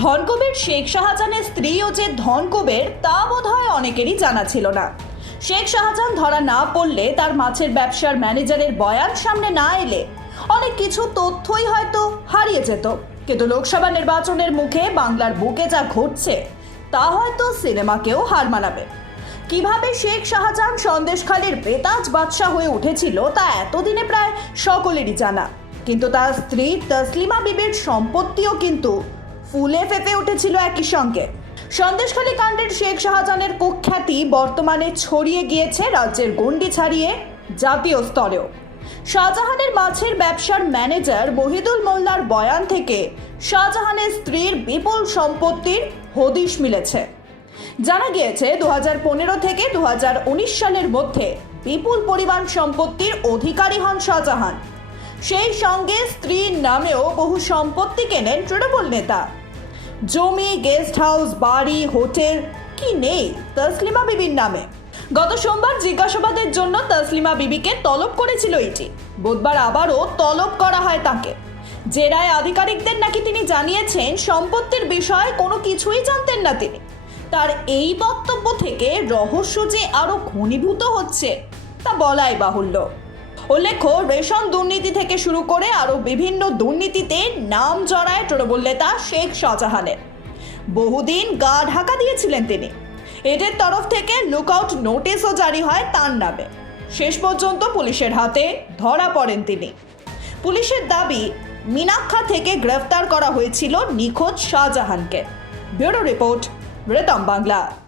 ধনকুবের শেখ শাহজাহানের স্ত্রীও যে ধনকুবের, তা বোধ হয় অনেকেরই জানা ছিল না। শেখ শাহজাহান ধরা না পড়লে তার মাছের ব্যবসার ম্যানেজারের বয়ান সামনে না এলে অনেক কিছু তথ্যই হয়তো হারিয়ে যেত। কিন্তু লোকসভা নির্বাচনের মুখে বাংলার বুকে যা ঘটছে, তা হয়তো সিনেমাকেও হার মানাবে। কীভাবে শেখ শাহজাহান সন্দেশখালীর বেতাজ বাদশাহ হয়ে উঠেছিল, তা এতদিনে প্রায় সকলেরই জানা। কিন্তু তার স্ত্রী তসলিমা বিবির সম্পত্তিও কিন্তু ফুলে ফেপে উঠেছিল একই সঙ্গে। সন্দেশখালী কাণ্ডের শেখ শাহজাহানের কুখ্যাতি বর্তমানে ছড়িয়ে গিয়েছে রাজ্যের গণ্ডি ছাড়িয়ে জাতীয় স্তরেও। শাহজাহানের মাছের ব্যবসার ম্যানেজার মহিদুল মোল্লার বয়ান থেকে শাহজাহানের স্ত্রীর বিপুল সম্পত্তির হদিশ মিলেছে। জানা গিয়েছে দু হাজার পনেরো থেকে দু হাজার উনিশ সালের মধ্যে বিপুল পরিমাণ সম্পত্তির অধিকারী হন শাহজাহান। সেই সঙ্গে স্ত্রীর নামেও বহু সম্পত্তি কেনেন তৃণমূল নেতা। জমি গেস্ট হাউস বাড়ি, হোটেল, কি নেই তসলিমা বিবির নামে। গত সোমবার জিজ্ঞাসাবাদের জন্য তসলিমা বিবিকে তলব করেছিল ইটি বুধবার আবারও তলব করা হয় তাকে। জেরায় আধিকারিকদের নাকি তিনি জানিয়েছেন, সম্পত্তির বিষয়ে কোনো কিছুই জানতেন না তিনি। তার এই বক্তব্য থেকে রহস্য যে আরও ঘনীভূত হচ্ছে, তা বলাই বাহুল্য। উল্লেখ্য, রেশন দুর্নীতি থেকে শুরু করে আরও বিভিন্ন দুর্নীতিতে নাম জড়ায় তৃণমূল নেতা শেখ শাহজাহানের। বহুদিন গা ঢাকা দিয়েছিলেন তিনি। এদের তরফ থেকে লুকআউট নোটিশও জারি হয় তার নামে। শেষ পর্যন্ত পুলিশের হাতে ধরা পড়েন তিনি। পুলিশের দাবি, মিনাক্ষা থেকে গ্রেফতার করা হয়েছিল নিখোঁজ শাহজাহানকে। ব্যুরো রিপোর্ট, রেতম বাংলা।